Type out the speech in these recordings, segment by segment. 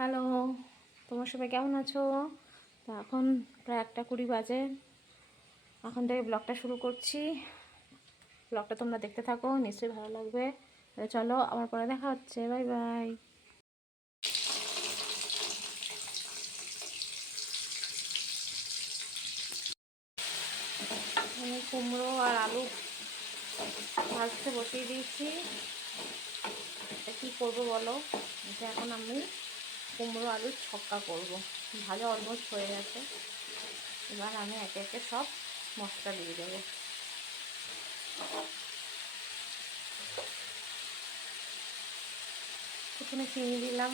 Hello, তোমার সবাই কেমন আছো? তো এখন প্রায় 1:20 বাজে। এখন থেকে ব্লগটা শুরু করছি। ব্লগটা তোমরা দেখতে থাকো, নিশ্চয়ই ভালো লাগবে। চলো, আমার পরে দেখা হচ্ছে। Bye bye. আমি কুমড়ো আর আলু ভাজতে বসিয়ে দিয়েছি। কী করবো বলো? এটা এখন আমি কুমড়ো আলুর ছক্কা করব। ভাজা অলমোস্ট হয়ে গেছে। এবার আমি একে একে সব মশলা দিয়ে দেবো। প্রথমে চিনি দিলাম,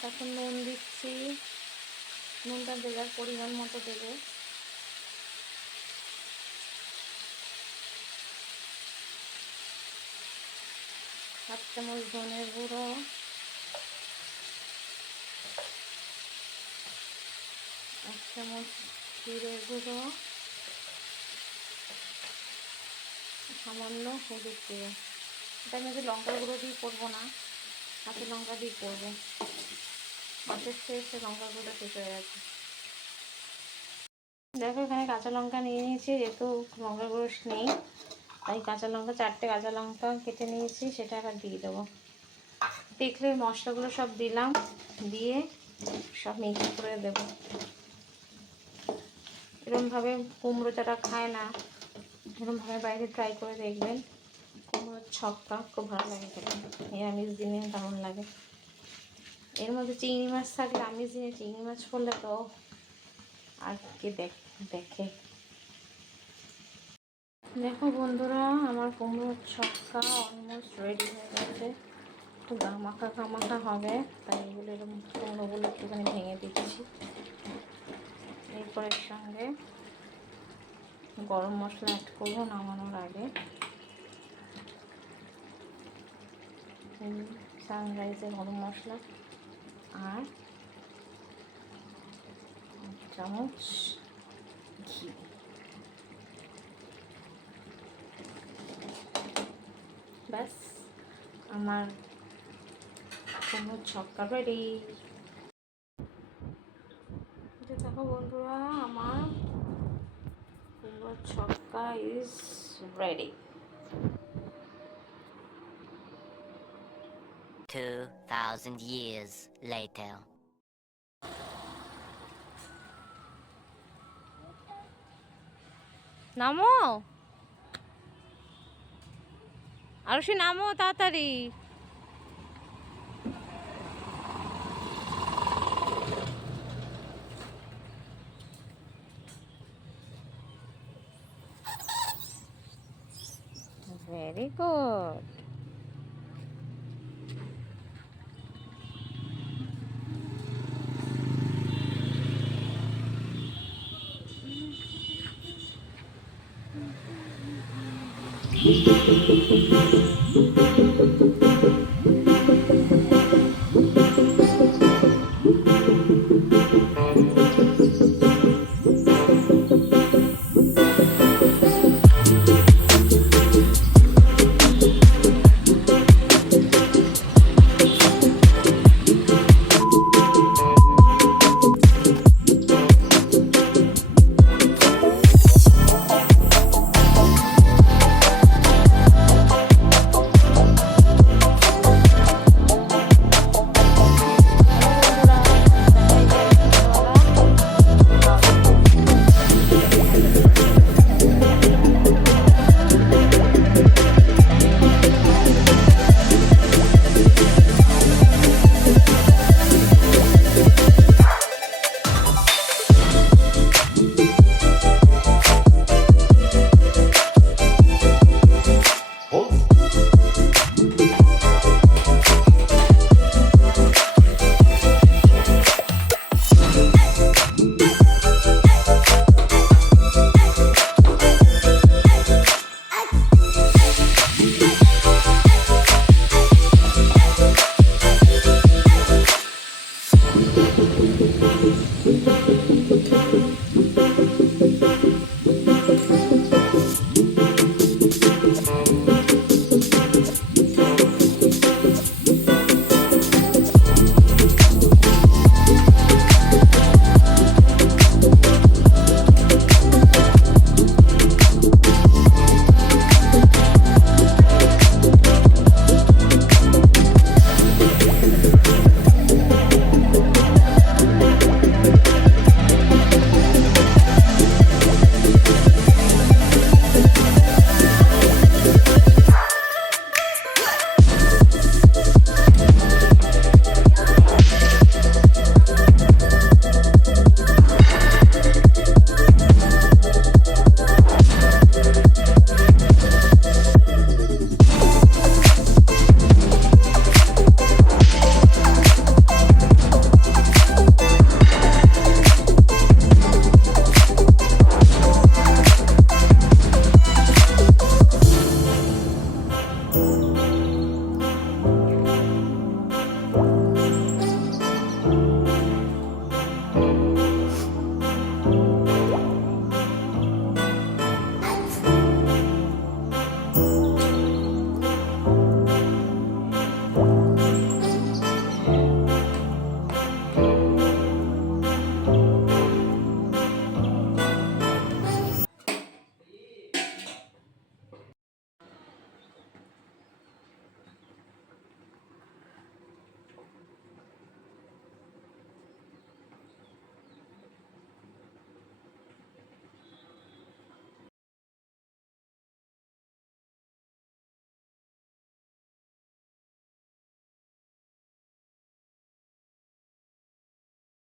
তারপর নুন দিচ্ছি। নুনটা দেওয়ার পরিমাণ মতো দেবে। হাফ চামচ ধনের গুঁড়ো, এক চামচ জিরের গুঁড়ো, সামান্য হলুদ গুঁড়ো। এটা আমি লঙ্কা গুঁড়ো দিয়ে করবো না, কাঁচা লঙ্কা দিয়ে করবো। মাছের শেষে লঙ্কা গুঁড়ো শেষ হয়ে গেছে। দেখো এখানে কাঁচা লঙ্কা নিয়ে নিয়েছি, যেহেতু লঙ্কা গুঁড়ো নেই তাই কাঁচা লঙ্কা 4টে কাঁচা লঙ্কা কেটে নিয়েছি, সেটা আবার দিয়ে দেবো। দেখলে মশলাগুলো সব দিলাম, দিয়ে সব মিক্স করে দেবো। এরকমভাবে কুমড়ো যারা খায় না, এরকমভাবে বাইরে ট্রাই করে দেখবেন। কুমড়োর ছক্কা খুব ভালো লাগে খেতে, নিরামিষ দিনে দারুণ লাগে। এর মধ্যে চিংড়ি মাছ থাকলে, আমিষ দিনে চিংড়ি মাছ করলে তো আর কে দেখে। দেখো বন্ধুরা, আমার কুমড়োর ছক্কা অলমোস্ট রেডি হয়ে গেছে। একটু গামাখা গামাখা হবে, তাই এগুলো এরকম কুমড়োগুলো একটুখানি ভেঙে দিচ্ছি। এরপরের সঙ্গে গরম মশলা অ্যাড করবো নামানোর আগে। সানরাইজের গরম মশলা আর 1 চামচ ঘি। ব্যাস, আমার কুমড়োর ছক্কা রেডি। দেখো বন্ধুরা, আমার কুমড়োর ছক্কা ইজ রেডি। 2000 years later. নামো, আর সে নামো তাড়াতাড়ি। Very good.